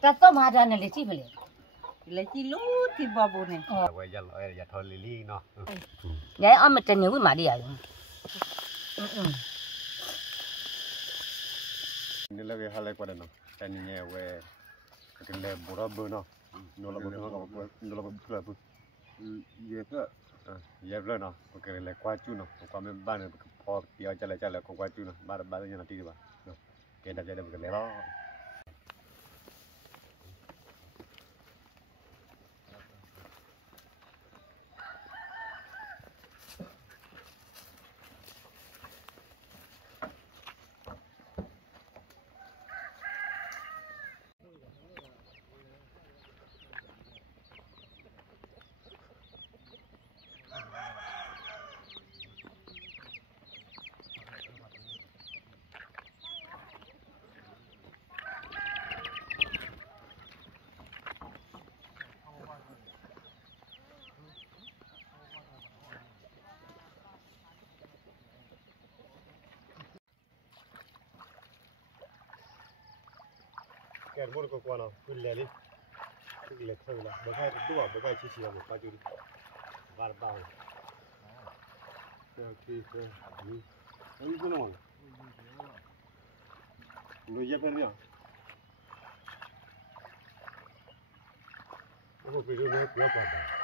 ta to ma da ne le chi bele le chi lu chi bo bu ne vậy giờ lại giờ thôi lì nó ya am ta ne wi ma di ya nên là cái hai lại qua đây nó tại nên nghe về cái lề bùa đó bự nó là bự nó là bự ये तो giờ rồi nó cái lề qua chú nó qua bên ban nàyพอเดี๋ยวจะเลยของqua chú nóบ้านยังนาทีดีป่ะcái đặt cái đây cái lề đó cái món của con nó cứ lề đi cứ lề thôi là bữa khai chỉ một bao nhiêu đi ba bao ठीक है अभी कौन है लोया फिर क्या वो वीडियो में क्या पाता है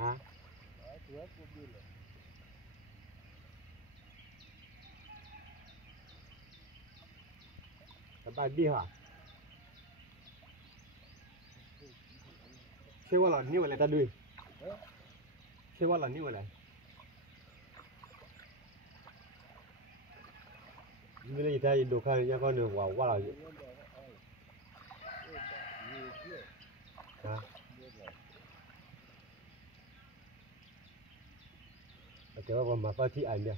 hả bài đi hả xe qua là như vậy là ta đi xe qua là như vậy này như này ta đồ khai ra con đường vào qua là hả cái đó mà có thị ảnh đi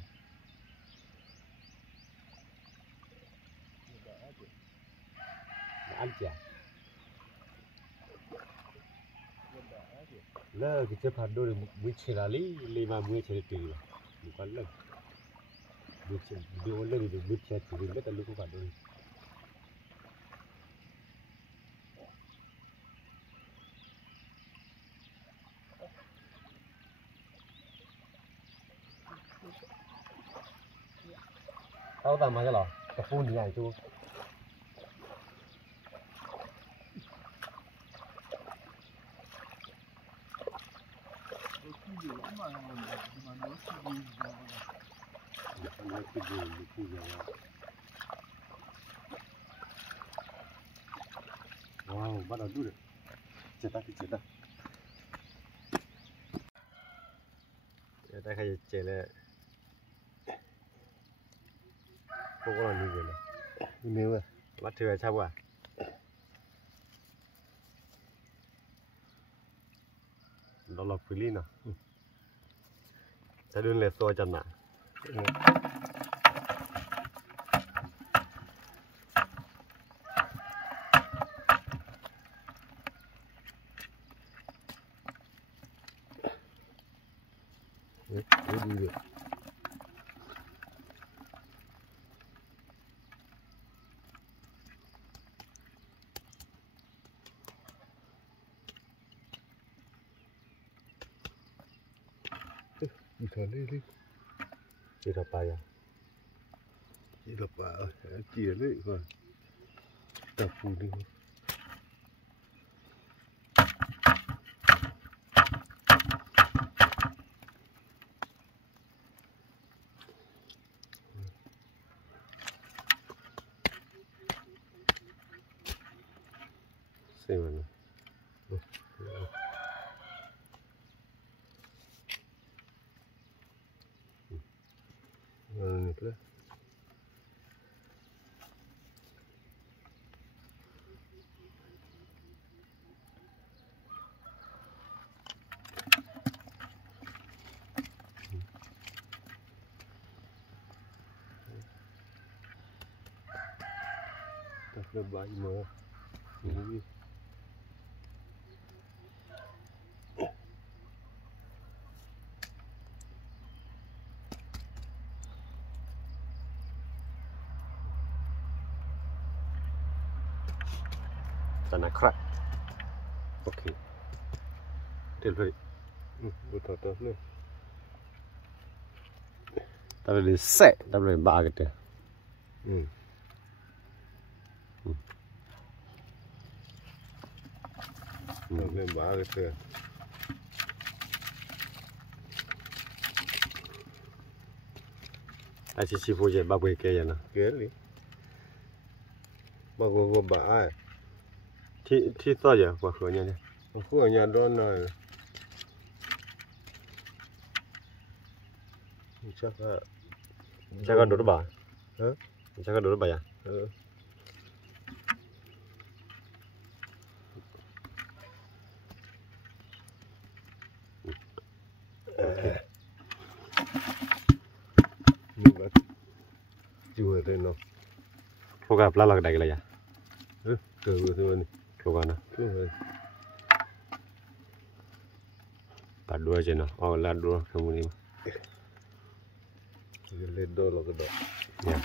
ăn chả là cái chấp hành đôi mới chơi là lấy mà mới chơi từ một con lần được chơi đôi lần được mới chơi từ rất là lúc có phản đôi tao tao mà cái lò cái phun gì này chú wow bắt đầu đu được chết ta đây khai chế là cô có làm gì vậy nếu à bắt thừa sao à đó là phơi nào ta đun lên sôi chân nè đi được đi thở đi chỉ là bài à chỉ là bà chỉ đấy còn tập phù đi xem mà nữa tập được bài mơ Sana crack. Okay. Del ready. Betul ni. Tapi set, tapi bag itu. Boleh bahas tu. Asyik sifu je, bagai kaya na. Kali. Bagus bahas. Ti saja waktunya ni. Aku hanya donor. Jaga dulu bah. Hah? Jaga dulu bah ya. Cuma tu no. Hoga pelala kedai lah ya. Tu ni. Hoga na. Dua je na. Oh lah dua kamu ni. Ledo lo kedok. Ya.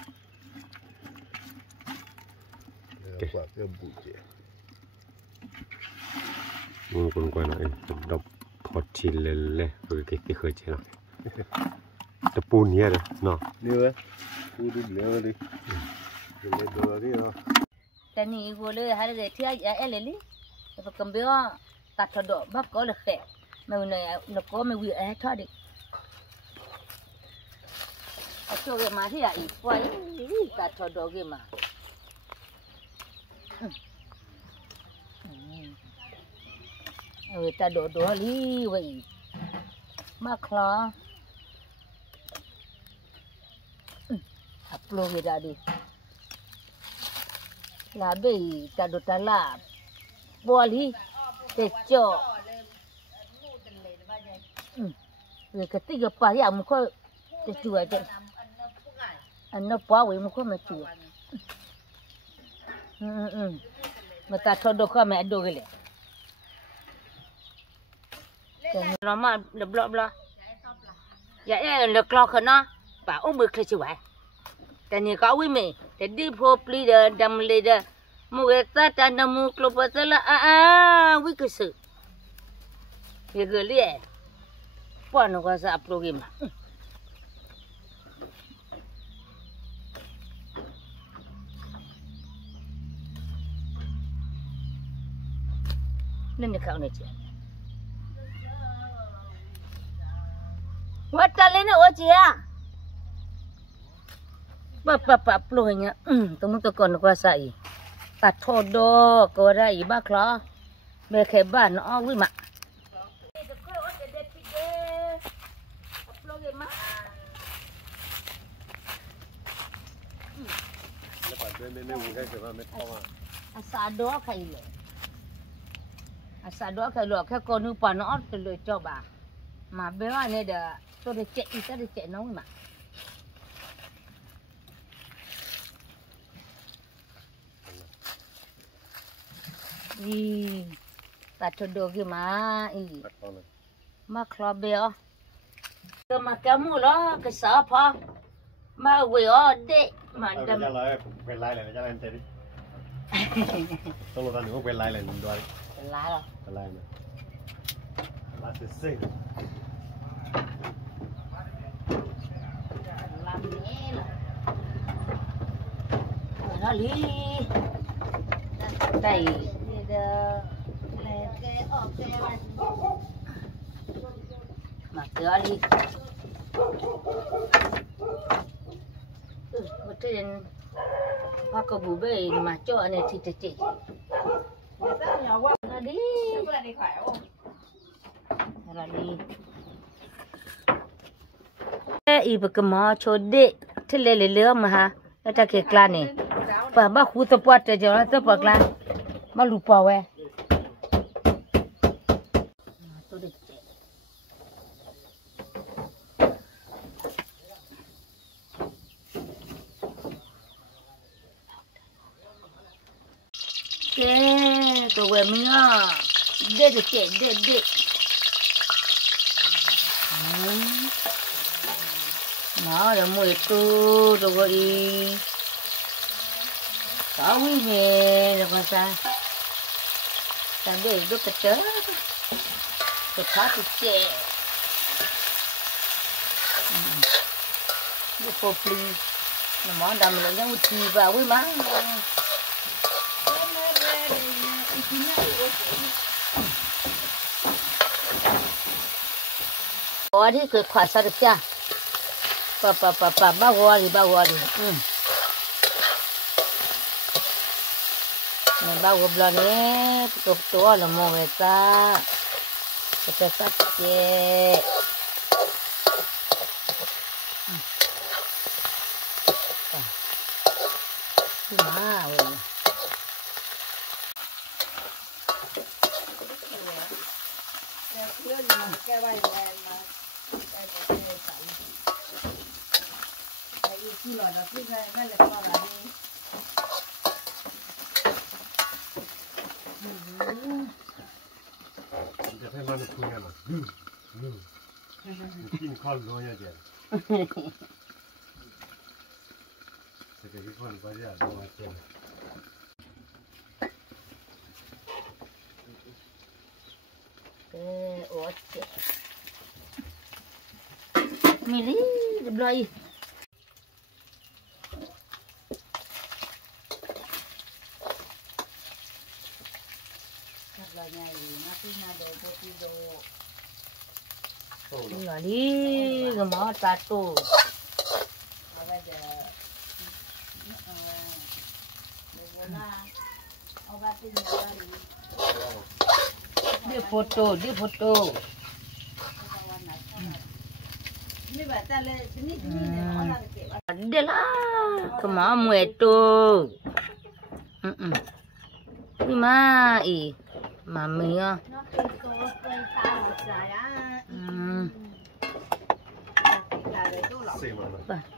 Apa ke buje. Mungkin kau nak dap poti lele bagi kerja na. Tepun ni ada, no. Ni lah. Udah beliau ni. Ledo ni lah. Tani boleh hari dia tiap eleli. Apa kembali tak ada bab kau lekeh. Mau nak kau mau tadi. Aku ke mari ya ibu ini tak ada ke mah. Tak ada dua li, wei. Maklah. Upload ke tadi. Labe tak ada talap. Boleh kecok. Ketiga pas ya muka terjual je. Anak pawe muka macam. Mata todok kau mak do gile. Lama blok. Ya le klok kena. Ba umur kerja. Tani kau wime. Tadi popli dah dam leda. Mugeta tanamu klopasala wikese. Ya gile. Puan aku rasa upload game. Nên được khảo này chị. What ta lên ở chị à? Bapa peluhnya. Tunggu tu kon aku rasa i. Tak thodo kau dah iba klah. Berkeban no wi mak. Asado kailo. Asado kailo ke konu panot telu coba. Ma bewa ne dah tu dah cek kita dah cek nau mak. Tak todo ke mak i. Mak klabel. Ke makamu lah ke siapa? Ma weo dek mandam. Jalan lah, pelai lah, jalan tadi. Tolong tadi, pelai lah, dua hari. Pelai lah. Pelai lah. Pelai sesing. Lamil. Mana li? Đây. Mà tựa đi. Betul pakai bube macam ni cicit. Tadi. Tadi. Ibu kemar codek. thế lele mà ha ta cái clan này bà bác khu tập quát cho nó tập quát clan mà lụp vào vậy cái tôi về mình à để được chết để nó là mùi tu rồi gọi có quý nghề rồi còn sao ta để đốt cái chớ cái khá thì trẻ cái phô pli nó món đầm là những chi vào quý má ở đây cứ khoa sao được chưa ba gọi đi này ba gọi là nè tục to là mua người ta cái sắt chè màจะให้มันคุยกันหรอกินข้าวร้อยอย่างเดียวแต่ที่คนไปเนี่ยดูมาเต็มโอ้เจ๊มิลี่เรียบร้อยlà đi cái mỏ ta tu đi photo đi là cái mỏ mùi tu đi mà ý mà mình à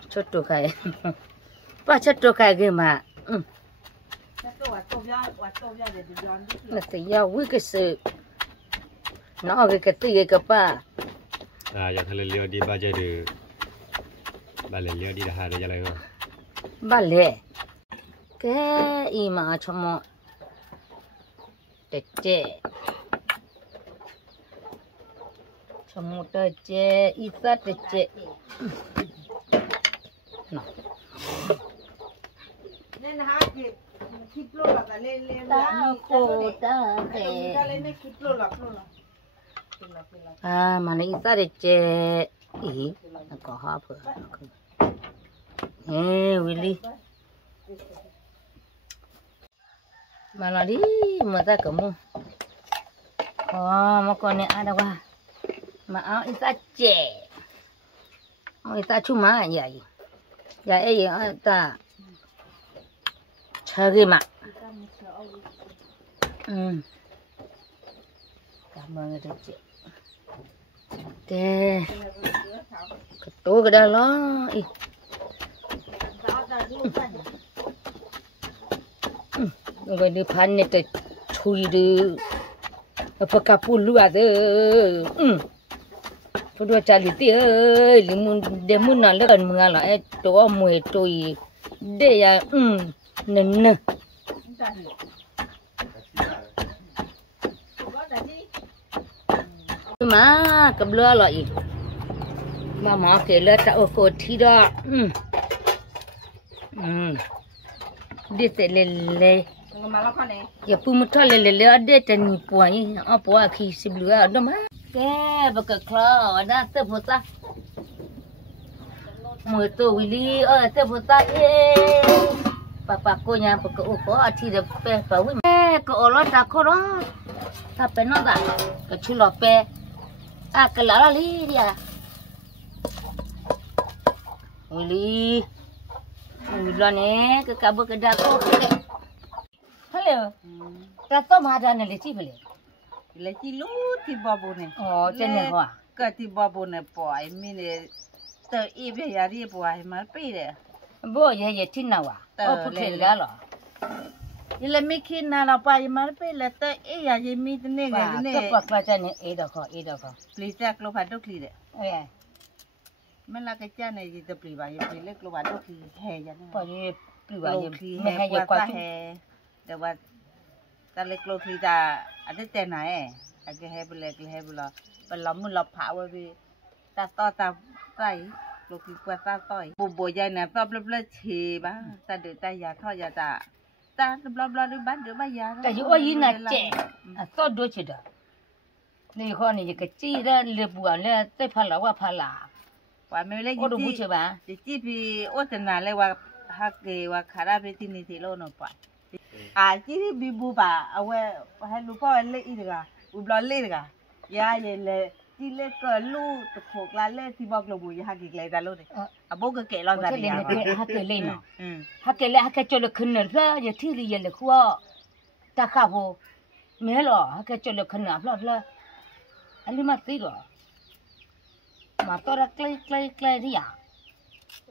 chốt đồ cái ba chốt đồ cái cái mà là tự giao với cái sự nó cái gì cái baอยากทะเลเลี้ยวดีบ้าจะดูบ้านเลี้ยวดีหาได้ยังไงวะ ba lệ cái ý mà cho mọ tệ cho mọ tệ ít ra tệ nó nên hả kịp lô là cái lên ta khổ ta khề kịp lô là à mà ít ra tệ ý nó có hoa phở ê Willy mà nó đi mà ta cầm mua mà con này ăn đâu qua mà áo ít ta trẻ ít ta chú má vậy vậy ấy ta chơi cái mà cảm ơn người chị cái tối cái đó nó người đi phán này tới chui đi phải cặp luôn à đó phải đua trả lý tiền lý muốn để muốn nào lấy gần mưa lại tổ mùi tôi để à nè mà cầm lừa lại mà cái lừa ta ở cổ thi đó đi tới lele ya pumuto lele ada tani puai apa aki sebelum ada mah ke baka klau ada terputa moto Willy terputa papa ko nya baka uko ati de pe pa wi ko olo ta ko ro ta pe no da ka chulo pe a kala li dia Willy lo ne ke kabur ke dak ko. Hello. Ta to ma da ne le chi bele. Le chi lu ti babu ne. Oh, tene ho. Ka ti babu ne po ai mi ne te I be ya ri po ai ma pe de. Bo ye tin na wa. O pu ke la lo. Ile mi ki na la pa ai ma pe le te e ya ye mi ne ga ne. Ka pa tene e da ko. Pli tak lo pa do kli de. Eh. Me la ke cha ne ji te pli ba ye pli le lo pa do kli he ya ne. Pa ye pli wa ye kli me he ye kwa chu. De wa ta le lo kli ta a de te na e. A ke he ble ba la mu la pa wa bi ta to ta sai lo kli kwa ta toi. Bo ya na ta ble chi ba ta de ta ya tho ya ta. Ta bla đi bán được bao giờ Ta yo yi na che. A to do chi da. Ni ho ni ke chi da le bua le te pha la wa pha la. Wa me le O do bu che ba. chi pi o te na le wa ha ke wa khara be ti ni ti lo no pa. A chi bi bu ba a we ha lu pa le I ga. U bla le ga. Ya ye le chi le ko lu to khok la le ti bok lo bu ya ha ke le da lo de. A bo ke lo da ya. Ha ke le no. Ha ke le ha ke cho le khun ne la ye thi li ye le khuo. Ta kha bo. Me lo ha ke cho le khun na bla. Ali ma ti lo. Ma to ra klei ri ya.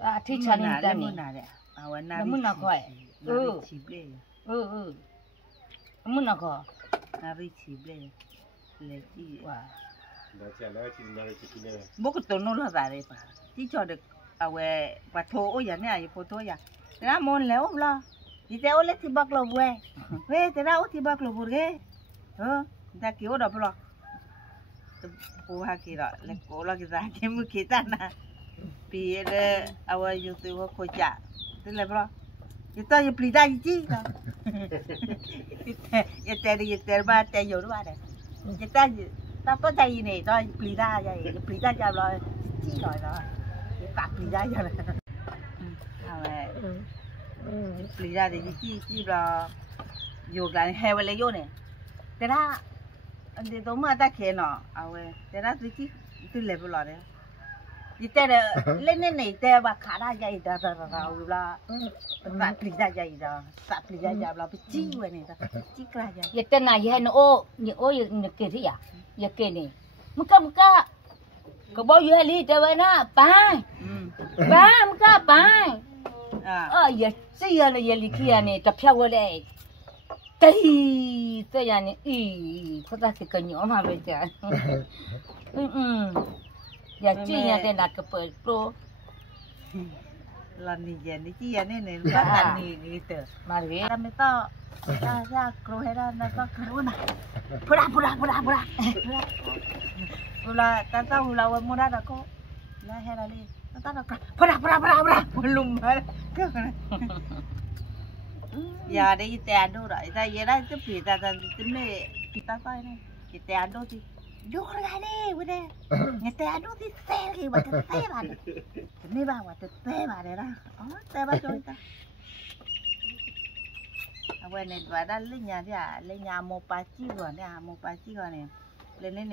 A thi cha ni da ni. Na de. A wa na. Mu na ko ai. Chi ble. Mu na ko. Na ri chi ble. Le chi Wa. Da cha la chi na chi ki ne. Bo ko to no la da de pa. Chi cho de a we pa tho o ya ne ai po to ya. Na mon le o bla. Di te o le ti bak lo we. We te ra o ti bak lo burge. Da ki o da bla. Ko ha ki da le ko la ki da ke mu ki ta na. Pi le a we yu te wo ko cha. Te le bla. Ye ta ye pli da ji da. Ye te ba te yo ba de. Ye ta to ta yi ne to pli da ya ye pli da ja bla. Chi rồi đó. Ye ta pli da ya. Pli ra thì chi là vô cái heo lấy vô này, thế ra anh tôi mà ta khen nó, thế ra tôi lấy vào đấy, thì thế là lên này thế bà khá là dày đó là sạp pli ra dày đó, sạp pli ra dày là bị chi vậy này, chi ra dày. Ye tên này ye no o ye ke ri ya, ye ke ni. Muka. Ko bo ye li te wa na ba. Muka ba. Ye si ya le ye li kia ni ta phya wa le. Tai te ya ni ko ta ke ka nyo ma be cha. Ya chi ya de na ke pe pro. Lần này về đi chi này này có lần này đi từ Ma ri. làm mấy to ra kêu hay ra nó có kêu nè pula ta tahu lawan muda dah ko lah hay là đi ta tahu pura belum ya đây kita ado rồi ta vậy đó tiếp thì ta tính này kita coi này kita ado thì vô ra đi bây giờ người ta ado thì xe thì mà cái xe mà mấy bà mà cái xe mà đây đó xe bà chơi ta bên này và đã lên nhà một bà chi rồi này lên này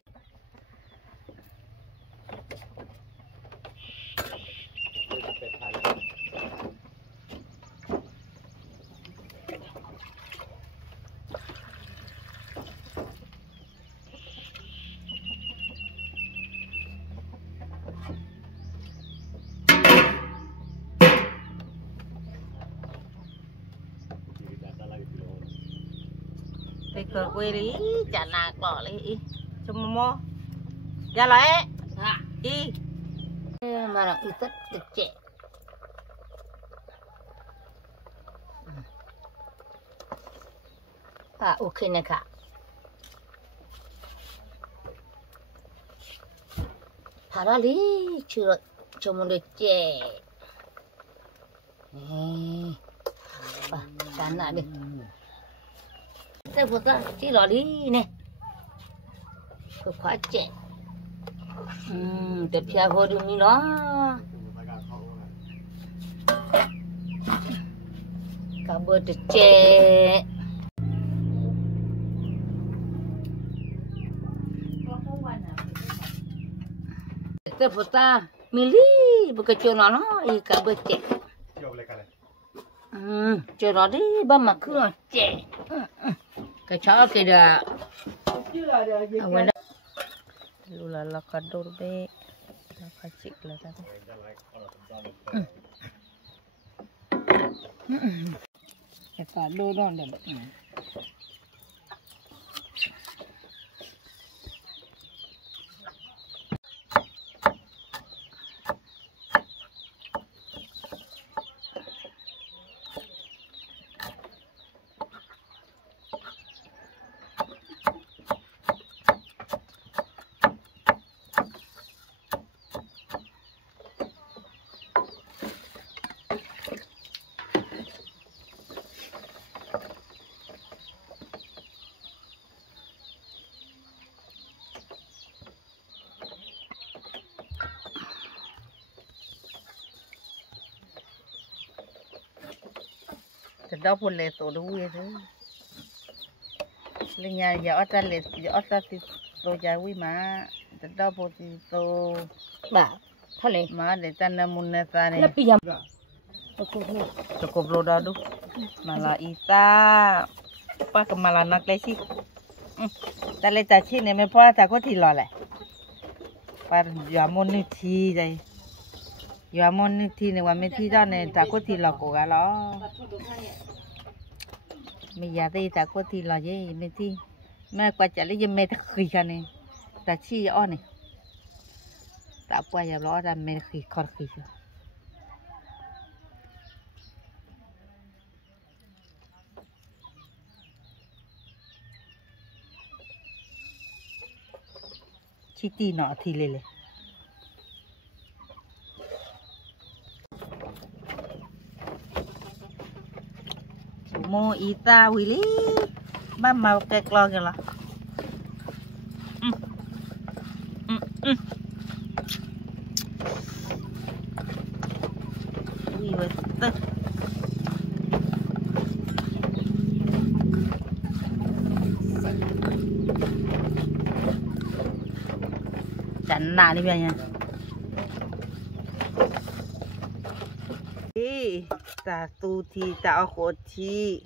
cái cờ quê đi chả là cỏ đi cho mò ra lại đi mà là ít ít trẻ ok nè cả thả ra đi chưa cho một đứa trẻ chán lại đi thế phụ ta chỉ lo đi nè cái khóa trẻ để phía hồ đường đi đó cả bữa được trẻ thế phụ ta mili bukan cuma nó cả bữa trẻ cho nó đi ba mặt cứ trẻ cái chó cái đó à quên đó lu là có đồ bé là có chích là sao cái cả đồ đó là bự thì đó buồn lệ tổ đuôi thế lên nhà giờ ở ta thì tôi giải quý mà thì đó buồn thì tôi bà thôi lệ mà để ta nằm muốn ta này cukup lo dah tu malah ita apa kemalan nak lesi ta le ta chi ne me pa ta ko thi lo le par jamon ni thi dai jamon ni thi ne wa me thi da ne ta ko thi lo ko ga lo me ya dei ta ko thi lo ye me thi me qua cha le ye me ta khi ka ne ta chi o ne ta pa ya lo da me khi khor khi chi nọ thì lele mo ita wili ba mau cái clo kìa là ui vậy tơ chắn lại đi bây nha ta tu thì ta ở khổ thì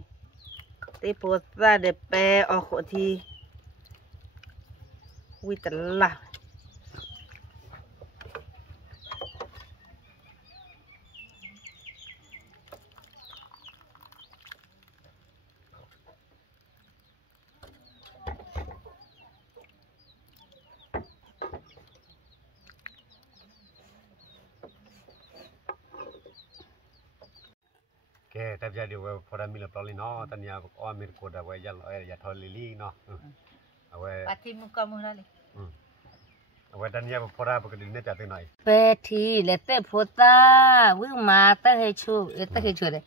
để bố ra để bé ở khổ thì ui tật là cái tập gia điều phổ đam mi là ploli nó tận nhà ở miền cô đã về giờ thôi lili nó về pati muka mula le về tận nhà phổ đam cái này chả thế này bé thì là té phô ta với mà ta hay chú đấy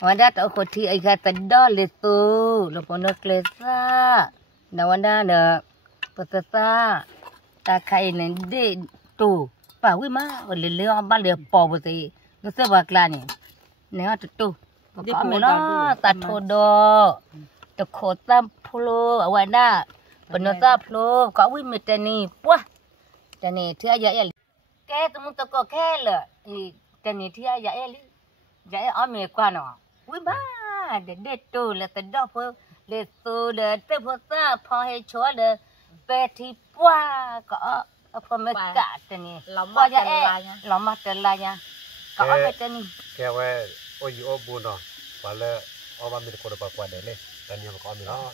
wanda ta ko thi ai ga ta do le tu lo pono klesa na wanda na patata ta khai ne de tu pa wi ma le ba le po bo te no se ba kla ni ne ha tu có me lo ta tho do ta kho tam plo wanda pono ta plo có wi me te ni pwa te ni thia ya ya ke tu mu to ko ke le te ni thia ya ya li ya ở me qua nó ui ba để tu là từ đó phơi để tu để từ phơi ta phơi chúa để về thì qua có phơi mấy cả thế này lòng ma tê la nha có mấy thế này cái về ôi ô buồn rồi và là ở bên miền cô đã qua đây lên tận nhà có mình đó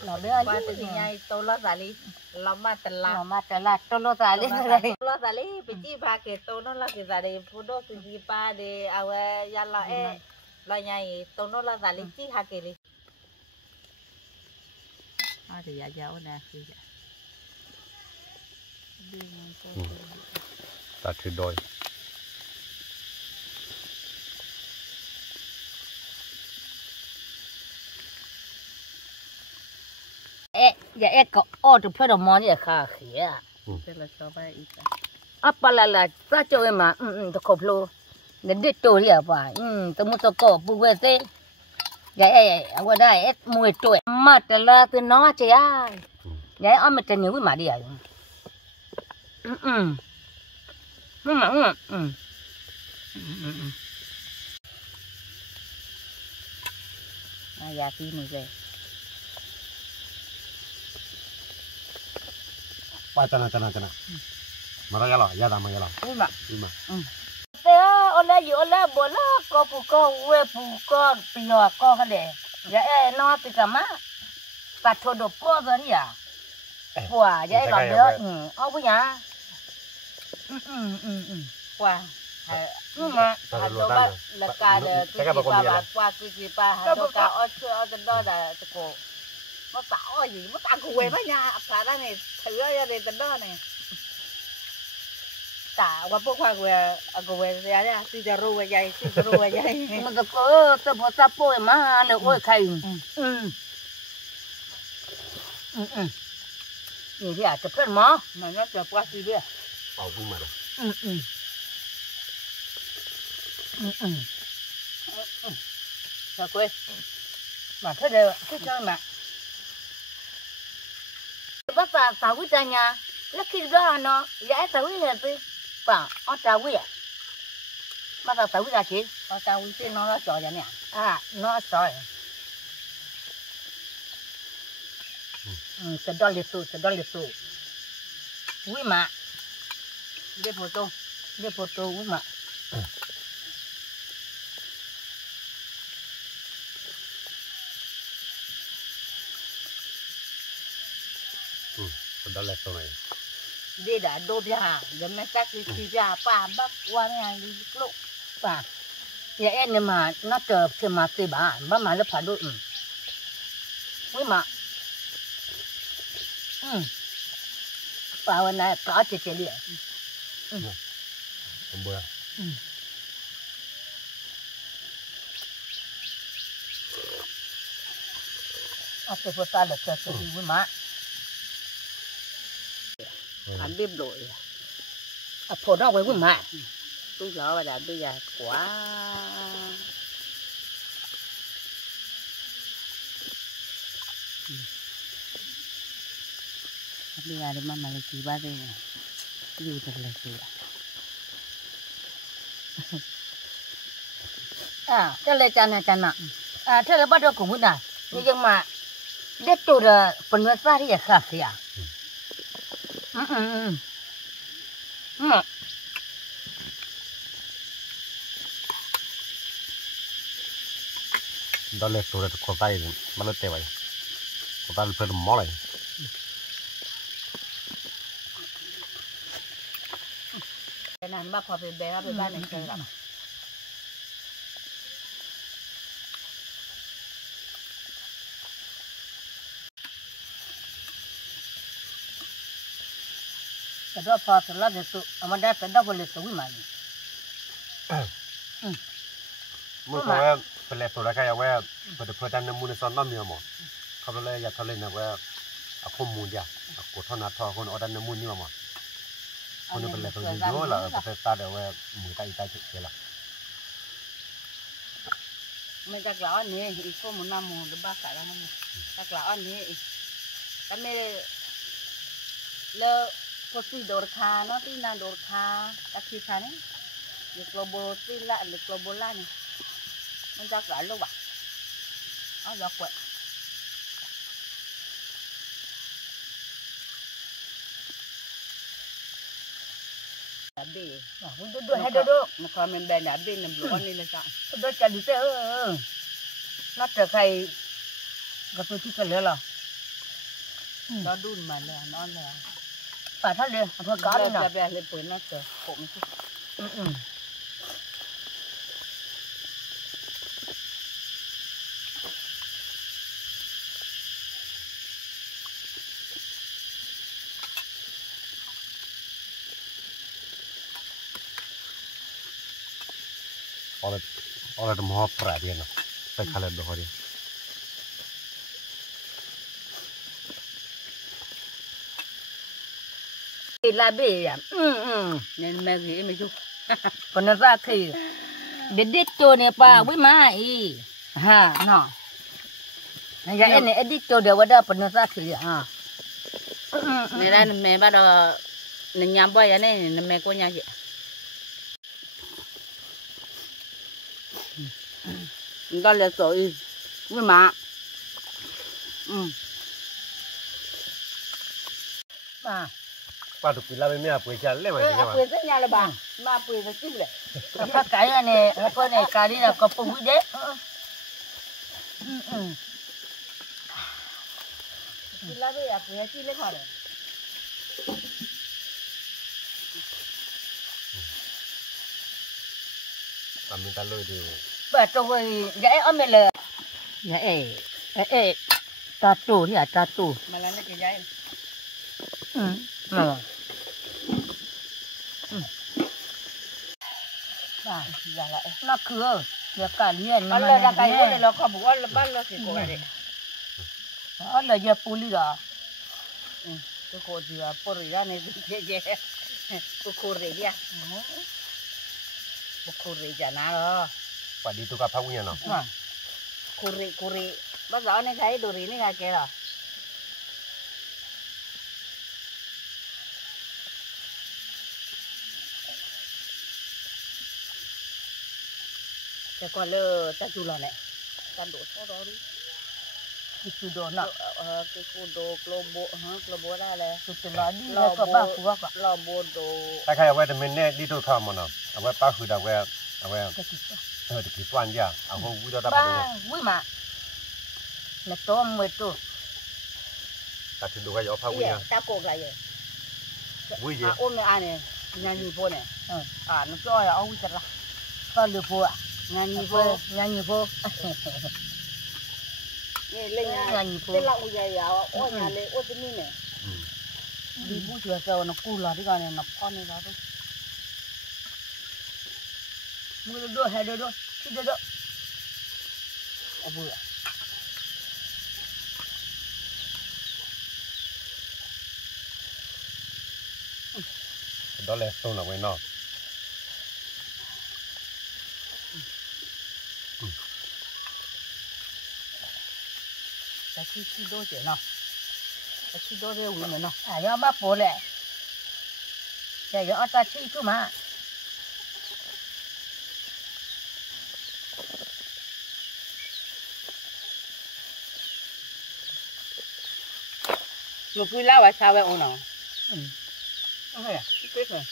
lò lửa qua từ nhà tôi lo giải lý lòng ma tê la tôi lo giải lý rồi lo giải lý bị chi ba cái tôi nó là cái giải lý phụ đô cái gì ba để ao ya la là nhảy tôi nó là giải lý chi hạt cái đi thì giả dạo nè ta thử đôi dạ có ô được phải đồng món gì khá khía đây là cho ba ít apa là ta cho em mà tôi không lo để để tôi đi à phải tôi muốn tôi có bùi về thế dạ ở đây mùi tuổi mà là từ nó chứ ai dạ ông mình nhiều mà đi à ya tí mình về Ba chana chana chana. Mara yalo, ya da ma yalo. đúng mà Ima. Thế ole gì ole bố là có phụ có quê phụ có bây giờ có cái này dạ nó thì cả má bắt thôi đồ bò rồi nhỉ quả dạ làm được ông bây giờ quả nhưng mà hạt đồ ba là cả là cái gì ba qua cái gì ba hạt đồ cả ở chỗ đó là cổ nó tạo gì nó tạo quê với nhà cả đó này thử ra đây từ đó này tạ qua bốc hoa quê ra đấy thì giờ rồi vậy thì rồi vậy mà cái có tập bôi mà nó ôi khay như thế à chụp cái mỏ mà nó chụp qua thì biết Au kuma da. sao quê mà thế đều thế chơi mà bác ta tao với ta nhà lúc khi đó nó giải tao với là gì bảo ở tao với à bác ta tao với là gì có tao với tên nó trò vậy nè nó sỏi sẽ đo liệt số quý mà đi photo quý mà Da le so này. đi đã đô ra giờ mấy các cái ra pa bắc qua nhà đi lộ pa ya em mà nó chờ thì mà thì bà mà nó phải đôi quý mà bảo này có chỉ liền Không bữa. ở cái phố ta là chờ quý mà anh biết đổi phố đó với quý mà tôi rõ và đã bây giờ quá bây giờ mà lại chỉ ba đây này dù thật là gì cái này chăn nè thế là bắt đầu cũng biết nhưng mà để tôi là phần lớn ra thì khác gì à Da le so da ko tai ni. Ma le te vai. Ko ta le per mo lai. cái này bác họ về bé về ba này chơi lắm cái đó phá là để tụ mà đã cái đó là tụ mà Mu ko wa pele so da ka ya wa pe de photan na mu ne so na mi mo. Ka le ya thole na wa a ko mu dia. A ko thona tho ko no da na mu ni mo. Ko ne pele so yo la pe ta de wa mu ta che la. mình chắc là anh này ít có một năm một ba cái là năm chắc là anh này cái này lỡ có gì đồ khá nó tí nào đồ khá các khi khá đấy được lobo tí lại được lobo lại này mình chắc là lúc à nó giọt quậy đã bị hai đứa nó còn mình bèn đã bị làm lúa nên là sao đó chả đi thế nó trở thành gặp tôi cái lẽ là nó đun mà là nó là phải thắt liền phải có đi nào bè lên tuổi nó trở khủng chứ Ora de mo pra dia no. Pe khale do hori. là bị nên mẹ gì mới chúc còn nó ra thì để đít cho này pa với má ý ha nó giờ em này đít cho đều vào phần nó ra thì ha này là mẹ bắt đầu nên nhắm bao giờ này mẹ cô nhà chị đó là rồi với má mà qua tụi la bên mẹ bùi cha lên mà gì mà quên rất nhà là bà mà quên rất chim đấy cái này con này cà đi là có phụ đấy la bây giờ quên chi lấy khỏi làm mình ta lôi đi bà tôi dạy ở bên lề dạy ta tù thì ta tù mà là cái dây bà giờ lại nó cưa giờ cả liền nó là cái này nó có bùa là bắt nó thì có cái đó là giờ puli đó tôi có gì à pori ra này gì tôi khô rồi đi à tôi khô rồi chả nào đó phải đi tụi cà pháo nha nó khô rồi bắt giờ này cái đồ này cái kia rồi cái con lơ ta chu lò này ta đổ sau đó đi cái chú đồ nọ cái cô đồ globo ra này từ lá đi là có ba phù hợp lò bồ đồ ta khai về thì mình nè đi tụi thợ mà nó về ba khử về thì kỹ toán giờ không vui cho ta ba vui mà là tôm mười tu ta thì đồ cái gió pháo nha ta cột lại vậy vui gì ôm này này nhà nhị phố này nó cho là ông thật là con lừa phù à nhà nhị phô nghe lên nhà nhị phố cái lọng dày à ô nhà lấy ô cái này đi bút chùa sầu nó cù là cái con này nó con này đó thôi mua đồ hay đồ chỉ đồ ở vừa đó là tôi là quên nó cái chi đôi chuyện nào cái chi đôi đều như nào à do bác bố lẹ để do ta chi chú mà một cái lá vào sao vậy ông nào không phải biết rồi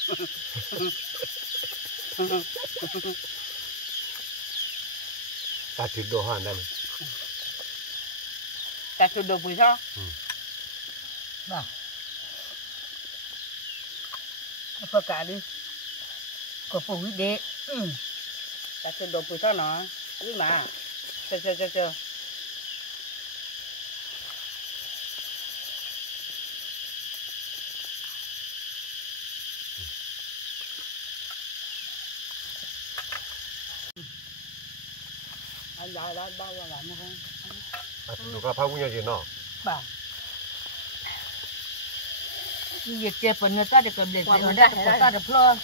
ta thì đồ hoàn đây ta chụp đồ bùi sao bà có cả đi có phụ huyết đế ta chụp đồ bùi sao nó biết mà chờ anh dài đó bao giờ làm không ta thì đồ cà pháo nha gì nó bà việc chơi phần người ta để cầm để người ta được lo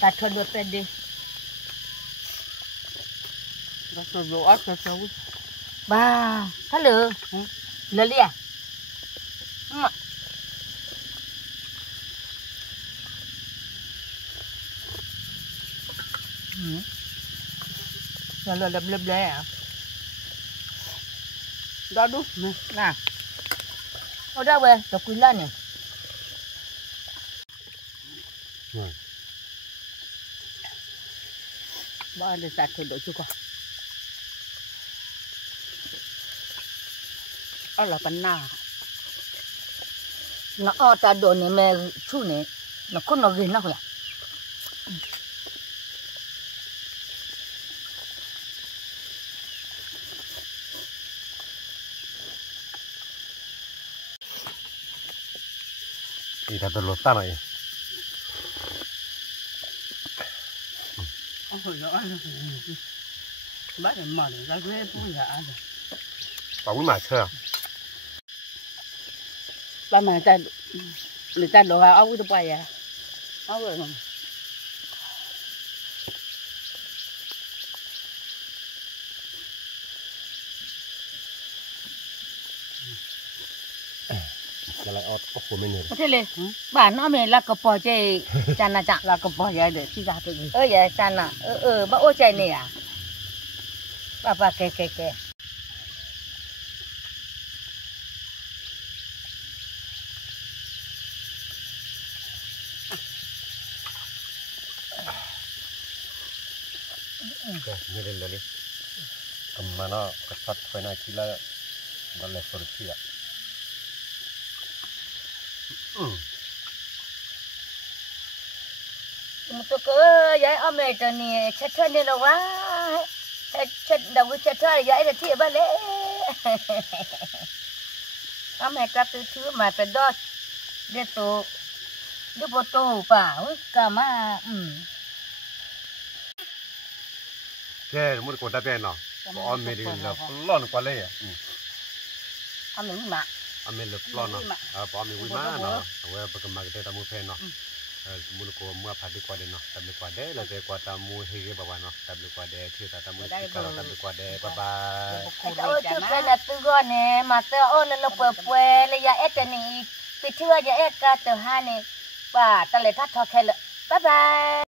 ta thuần được tiền đi nó sôi đồ ớt sôi sôi bà thắt lửa lửa đi à lửa lầm đấy à đó đúng nè ở đâu vậy tao quỳ lên nè bao giờ ta chụp đồ chưa có ở là phần nào nó ta đồ này mẹ chú này nó có nó gì nó vậy thì ta tôi lột ta này ông hồi đó bác để mở để ra quê phụ nhà ăn bảo với mà chơi ba mà người ta đồ vào ông tôi bay à ông rồi không là lại có của mình rồi thế này bà nó mẹ là cái bò chơi chăn là chăn là cái bò dài để chi ra tự gì vậy chăn à bà ô chơi này à bà kề cái như thế này cầm mà nó cái sắt phải này chỉ là nó là sôi chi ạ một số cơ giải ở mẹ cho nè chết chết nên đâu quá chết đâu có chết chết giải là thiệt ba lẽ ở mẹ ta từ thứ mà phải đo để tổ để bộ tổ bảo cả mà cái một cái đáp án nào có mấy đứa là lon qua lấy à ở mình mà ame le plan na pa ame wi ma na we pa ma ke ta mu phe no mu ko mu pha di kwa de no ta me kwa de la de kwa ta mu he ge ba ba no ta me kwa de thi ta mu ki ka ta me kwa de ba ba tao chưa quen là từ gọi nè mà tao ôn là lộc bè là ya et này bị thưa ya et cả từ hai này và ta lại thắt thọ khe bye bye